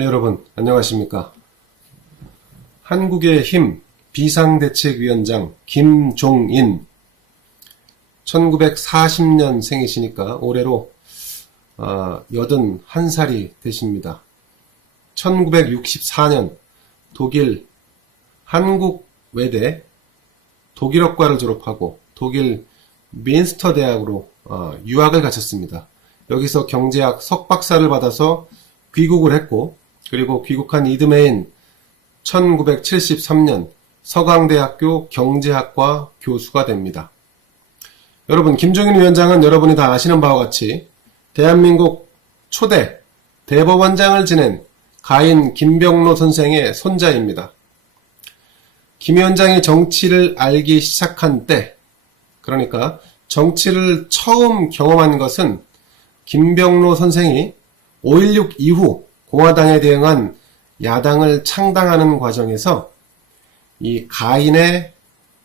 네, 여러분 안녕하십니까. 한국의 힘 비상대책위원장 김종인 1940년 생이시니까 올해로 81살이 되십니다. 1964년 독일 한국외대 독일어과를 졸업하고 독일 민스터 대학으로 유학을 가셨습니다. 여기서 경제학 석박사를 받아서 귀국을 했고, 그리고 귀국한 이듬해인 1973년 서강대학교 경제학과 교수가 됩니다. 여러분, 김종인 위원장은 여러분이 다 아시는 바와 같이 대한민국 초대 대법원장을 지낸 가인 김병로 선생의 손자입니다. 김 위원장이 정치를 알기 시작한 때, 그러니까 정치를 처음 경험한 것은 김병로 선생이 5.16 이후 공화당에 대응한 야당을 창당하는 과정에서 이 가인의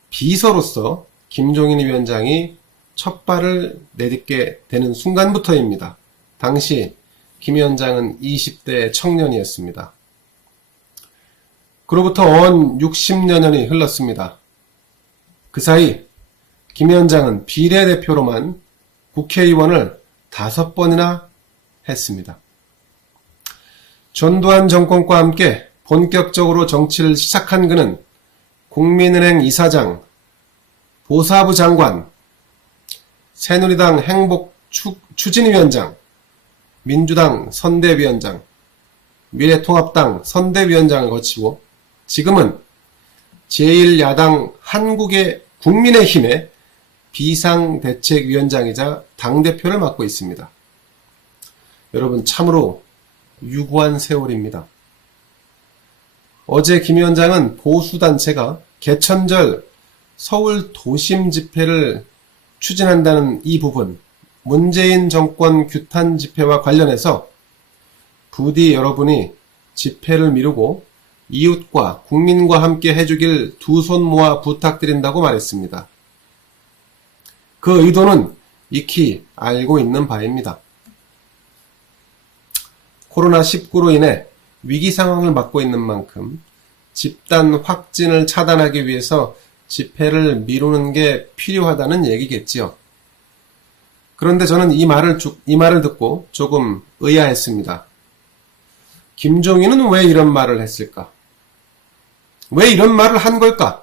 비서로서 김종인 위원장이 첫 발을 내딛게 되는 순간부터입니다. 당시 김 위원장은 20대 청년이었습니다. 그로부터 언 60여 년이 흘렀습니다. 그 사이 김 위원장은 비례대표로만 국회의원을 5번이나 했습니다. 전두환 정권과 함께 본격적으로 정치를 시작한 그는 국민은행 이사장, 보사부 장관, 새누리당 행복추진위원장, 민주당 선대위원장, 미래통합당 선대위원장을 거치고 지금은 제1야당 한국의 국민의힘의 비상대책위원장이자 당대표를 맡고 있습니다. 여러분, 참으로 유구한 세월입니다. 어제 김 위원장은 보수단체가 개천절 서울 도심 집회를 추진한다는 이 부분, 문재인 정권 규탄 집회와 관련해서 부디 여러분이 집회를 미루고 이웃과 국민과 함께 해주길 두 손 모아 부탁드린다고 말했습니다. 그 의도는 익히 알고 있는 바입니다. 코로나19로 인해 위기 상황을 맞고 있는 만큼 집단 확진을 차단하기 위해서 집회를 미루는 게 필요하다는 얘기겠지요. 그런데 저는 이 말을 듣고 조금 의아했습니다. 김종인은 왜 이런 말을 했을까? 왜 이런 말을 한 걸까?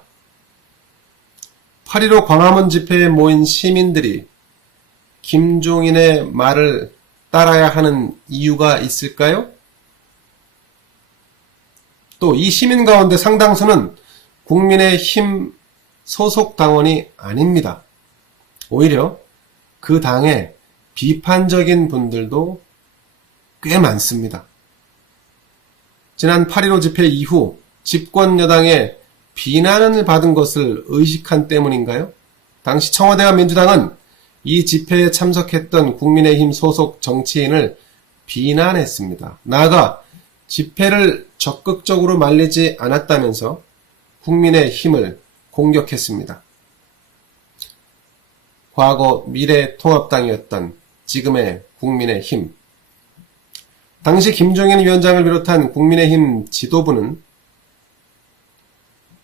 8.15 광화문 집회에 모인 시민들이 김종인의 말을 따라야 하는 이유가 있을까요? 또 이 시민 가운데 상당수는 국민의힘 소속 당원이 아닙니다. 오히려 그 당에 비판적인 분들도 꽤 많습니다. 지난 8.15 집회 이후 집권 여당의 비난을 받은 것을 의식한 때문인가요? 당시 청와대와 민주당은 이 집회에 참석했던 국민의힘 소속 정치인을 비난했습니다. 나아가 집회를 적극적으로 말리지 않았다면서 국민의힘을 공격했습니다. 과거 미래통합당이었던 지금의 국민의힘. 당시 김종인 위원장을 비롯한 국민의힘 지도부는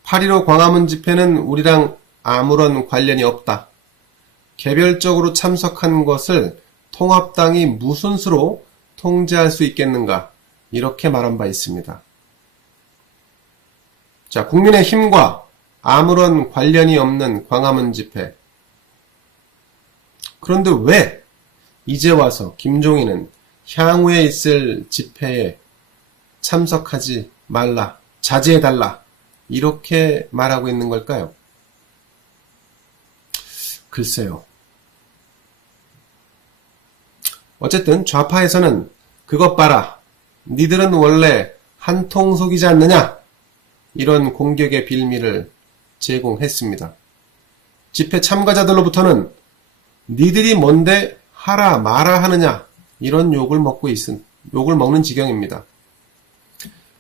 8.15 광화문 집회는 우리랑 아무런 관련이 없다. 개별적으로 참석한 것을 통합당이 무슨 수로 통제할 수 있겠는가, 이렇게 말한 바 있습니다. 자, 국민의힘과 아무런 관련이 없는 광화문 집회. 그런데 왜 이제 와서 김종인은 향후에 있을 집회에 참석하지 말라, 자제해달라, 이렇게 말하고 있는 걸까요? 글쎄요. 어쨌든 좌파에서는 그것 봐라, 니들은 원래 한통속이지 않느냐, 이런 공격의 빌미를 제공했습니다. 집회 참가자들로부터는 니들이 뭔데 하라 마라 하느냐, 이런 욕을 먹는 지경입니다.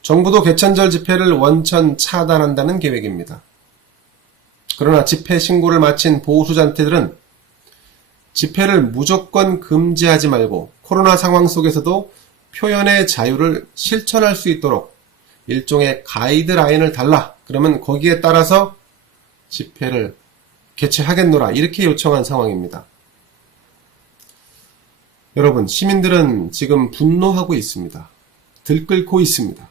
정부도 개천절 집회를 원천 차단한다는 계획입니다. 그러나 집회 신고를 마친 보수단체들은 집회를 무조건 금지하지 말고 코로나 상황 속에서도 표현의 자유를 실천할 수 있도록 일종의 가이드라인을 달라. 그러면 거기에 따라서 집회를 개최하겠노라. 이렇게 요청한 상황입니다. 여러분, 시민들은 지금 분노하고 있습니다. 들끓고 있습니다.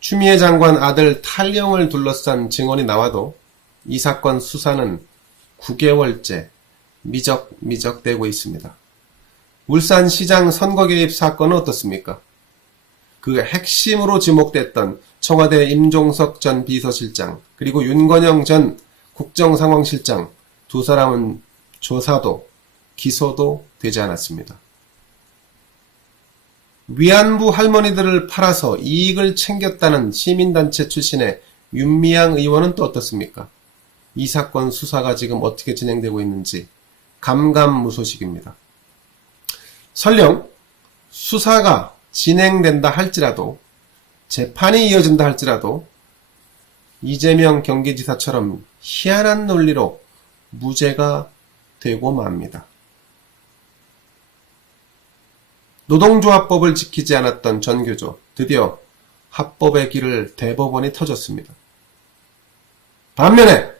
추미애 장관 아들 탈영을 둘러싼 증언이 나와도 이 사건 수사는 9개월째 미적미적되고 있습니다. 울산시장 선거 개입 사건은 어떻습니까? 그 핵심으로 지목됐던 청와대 임종석 전 비서실장 그리고 윤건영 전 국정상황실장 두 사람은 조사도 기소도 되지 않았습니다. 위안부 할머니들을 팔아서 이익을 챙겼다는 시민단체 출신의 윤미향 의원은 또 어떻습니까? 이 사건 수사가 지금 어떻게 진행되고 있는지 감감무소식입니다. 설령 수사가 진행된다 할지라도 재판이 이어진다 할지라도 이재명 경기지사처럼 희한한 논리로 무죄가 되고 맙니다. 노동조합법을 지키지 않았던 전교조, 드디어 합법의 길을 대법원이 터줬습니다. 반면에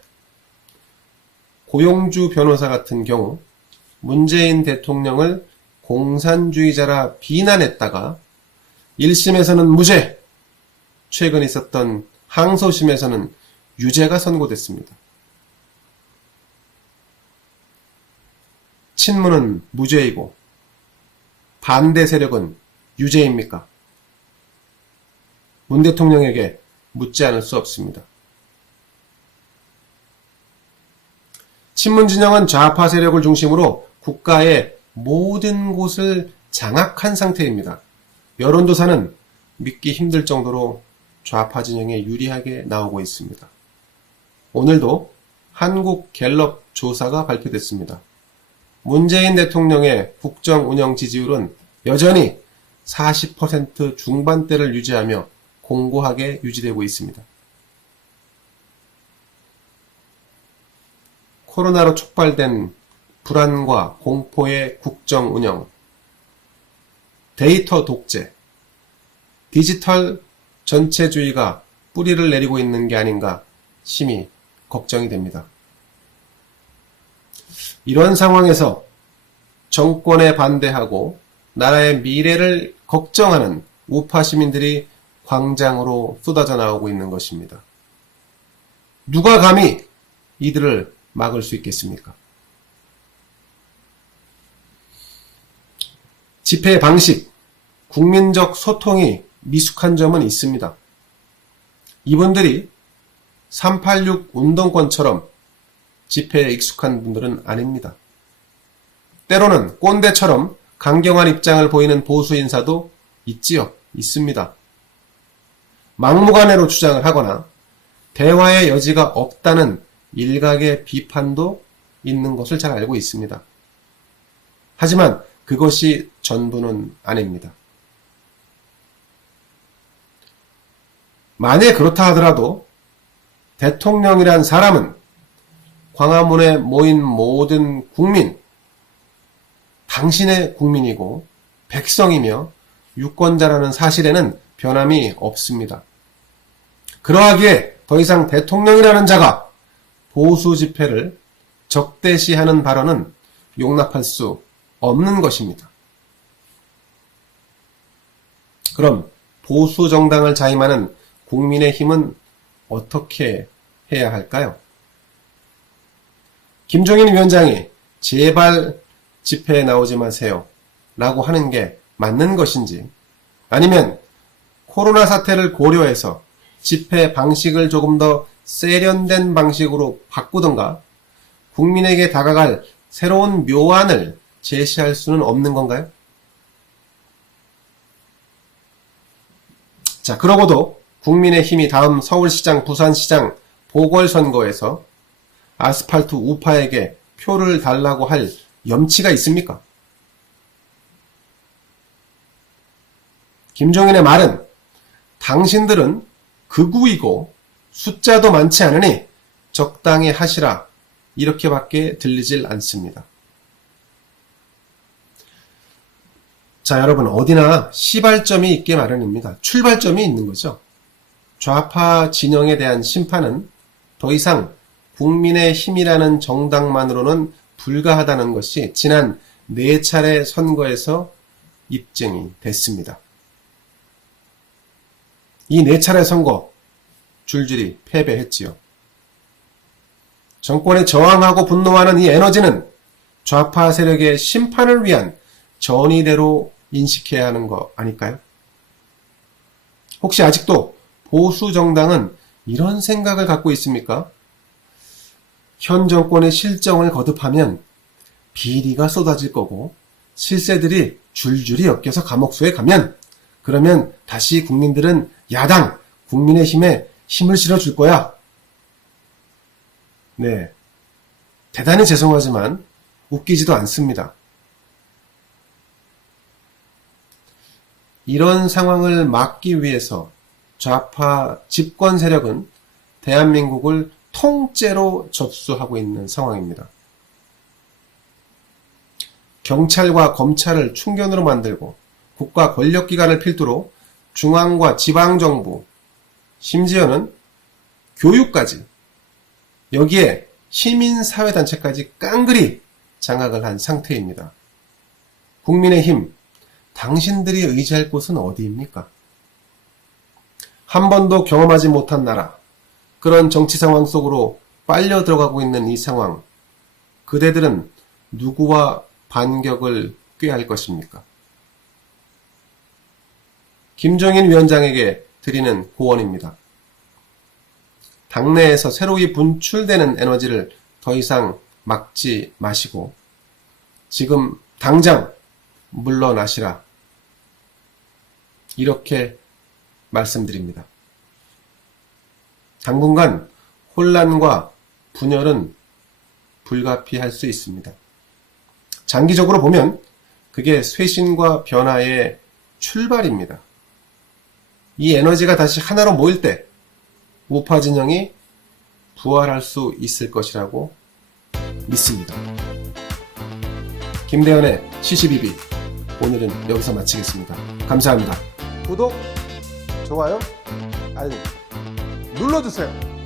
고용주 변호사 같은 경우 문재인 대통령을 공산주의자라 비난했다가 1심에서는 무죄, 최근 있었던 항소심에서는 유죄가 선고됐습니다. 친문은 무죄이고 반대 세력은 유죄입니까? 문 대통령에게 묻지 않을 수 없습니다. 친문 진영은 좌파 세력을 중심으로 국가의 모든 곳을 장악한 상태입니다. 여론조사는 믿기 힘들 정도로 좌파 진영에 유리하게 나오고 있습니다. 오늘도 한국 갤럽 조사가 발표됐습니다. 문재인 대통령의 국정 운영 지지율은 여전히 40% 중반대를 유지하며 공고하게 유지되고 있습니다. 코로나로 촉발된 불안과 공포의 국정 운영, 데이터 독재, 디지털 전체주의가 뿌리를 내리고 있는 게 아닌가 심히 걱정이 됩니다. 이런 상황에서 정권에 반대하고 나라의 미래를 걱정하는 우파 시민들이 광장으로 쏟아져 나오고 있는 것입니다. 누가 감히 이들을 막을 수 있겠습니까? 집회 방식, 국민적 소통이 미숙한 점은 있습니다. 이분들이 386 운동권처럼 집회에 익숙한 분들은 아닙니다. 때로는 꼰대처럼 강경한 입장을 보이는 보수 인사도 있습니다. 막무가내로 주장을 하거나 대화의 여지가 없다는 일각의 비판도 있는 것을 잘 알고 있습니다. 하지만 그것이 전부는 아닙니다. 만약 그렇다 하더라도 대통령이란 사람은 광화문에 모인 모든 국민, 당신의 국민이고 백성이며 유권자라는 사실에는 변함이 없습니다. 그러하기에 더 이상 대통령이라는 자가 보수 집회를 적대시하는 발언은 용납할 수 없는 것입니다. 그럼 보수 정당을 자임하는 국민의힘은 어떻게 해야 할까요? 김종인 위원장이 제발 집회에 나오지 마세요 라고 하는 게 맞는 것인지, 아니면 코로나 사태를 고려해서 집회 방식을 조금 더 세련된 방식으로 바꾸던가 국민에게 다가갈 새로운 묘안을 제시할 수는 없는 건가요? 자, 그러고도 국민의힘이 다음 서울시장, 부산시장 보궐선거에서 아스팔트 우파에게 표를 달라고 할 염치가 있습니까? 김종인의 말은 당신들은 극우이고 숫자도 많지 않으니 적당히 하시라, 이렇게밖에 들리질 않습니다. 자, 여러분, 어디나 시발점이 있게 마련입니다. 출발점이 있는 거죠. 좌파 진영에 대한 심판은 더 이상 국민의 힘이라는 정당만으로는 불가하다는 것이 지난 4차례 선거에서 입증이 됐습니다. 이 4차례 선거 줄줄이 패배했지요. 정권에 저항하고 분노하는 이 에너지는 좌파 세력의 심판을 위한 전의대로 인식해야 하는 거 아닐까요? 혹시 아직도 보수 정당은 이런 생각을 갖고 있습니까? 현 정권의 실정을 거듭하면 비리가 쏟아질 거고 실세들이 줄줄이 엮여서 감옥수에 가면 그러면 다시 국민들은 야당, 국민의힘에 힘을 실어줄 거야. 네, 대단히 죄송하지만 웃기지도 않습니다. 이런 상황을 막기 위해서 좌파 집권 세력은 대한민국을 통째로 접수하고 있는 상황입니다. 경찰과 검찰을 충견으로 만들고 국가 권력기관을 필두로 중앙과 지방정부, 심지어는 교육까지, 여기에 시민사회단체까지 깡그리 장악을 한 상태입니다. 국민의힘, 당신들이 의지할 곳은 어디입니까? 한 번도 경험하지 못한 나라, 그런 정치 상황 속으로 빨려 들어가고 있는 이 상황, 그대들은 누구와 반격을 꾀할 것입니까? 김종인 위원장에게 드리는 고언입니다. 당내에서 새로이 분출되는 에너지를 더 이상 막지 마시고 지금 당장 물러나시라. 이렇게 말씀드립니다. 당분간 혼란과 분열은 불가피할 수 있습니다. 장기적으로 보면 그게 쇄신과 변화의 출발입니다. 이 에너지가 다시 하나로 모일 때 우파 진영이 부활할 수 있을 것이라고 믿습니다. 김대현의 시시비비 오늘은 여기서 마치겠습니다. 감사합니다. 구독, 좋아요, 알림 눌러주세요.